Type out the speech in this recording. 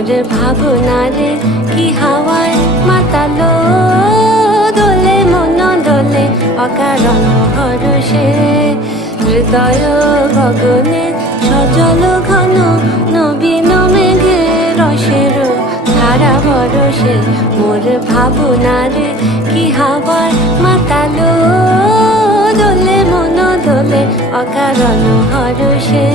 মোর ভাবনারে কি হাওয়ায় মাতালো, দোলে মন দোলে অকারণ হরষে। হৃদয় গগনে সজল ঘন নবীন মেঘে রসের ধারা বরষে। মোর ভাবনারে কি হাওয়ায় মাতালো, দোলে মন দোলে অকারণ হরষে।